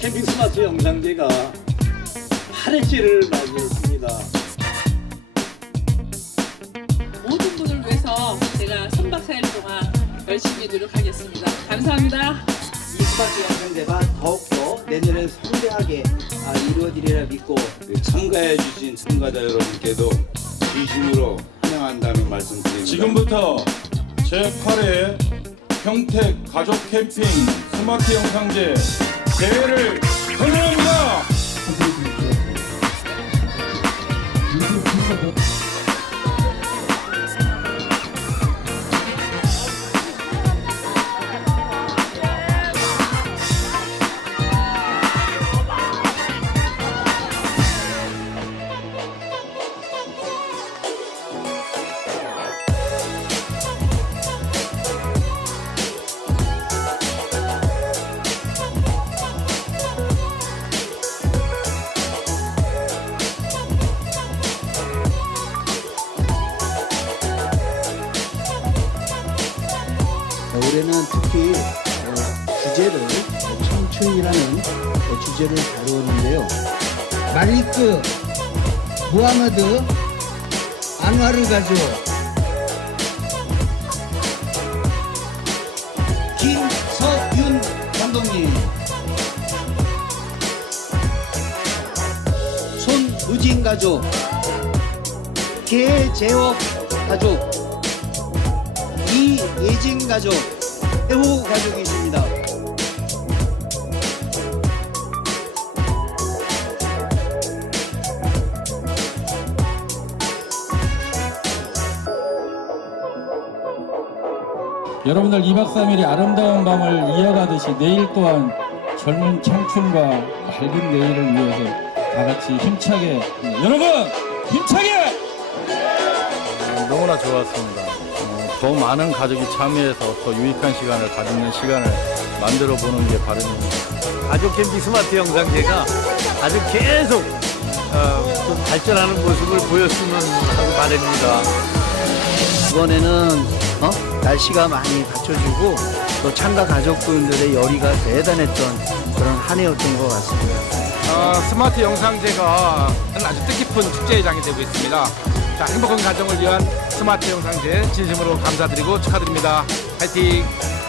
캠핑 스마트 영상제가 8회째를 맞이했습니다. 모든 분을 위해서 제가 3박 4일 동안 열심히 노력하겠습니다. 감사합니다. 이 스마트 영상제가 더욱더 내년에 성대하게 아, 이루어지리라 믿고 네, 참가해 주신 참가자 여러분께도 진심으로 환영한다는 말씀 드립니다. 지금부터 제8회 평택 가족 캠핑 스마트 영상제 대회를 올해는 특히 어, 주제를 어, 청춘이라는 어, 주제를 다루었는데요. 말리크 무하마드 안와르 가족 김석윤 감독님, 손우진 가족, 개재옥 가족, 이예진 가족, 해호 가족이십니다. 여러분들 2박 3일이 아름다운 밤을 이어가듯이 내일 또한 젊은 청춘과 맑은 내일을 위해서 다 같이 힘차게 여러분 힘차게 너무나 좋았습니다. 어, 더 많은 가족이 참여해서 더 유익한 시간을 가지는 시간을 만들어 보는 게 바람입니다. 가족 캠핑 스마트 영상제가 아주 계속 어, 좀 발전하는 모습을 보였으면 하고 바랍니다. 이번에는 어? 날씨가 많이 받쳐주고 또 참가 가족분들의 열의가 대단했던 그런 한 해였던 것 같습니다. 어, 스마트 영상제가 아주 뜻깊은 축제장이 되고 있습니다. 자, 행복한 가정을 위한 스마트 영상제 진심으로 감사드리고 축하드립니다. 화이팅!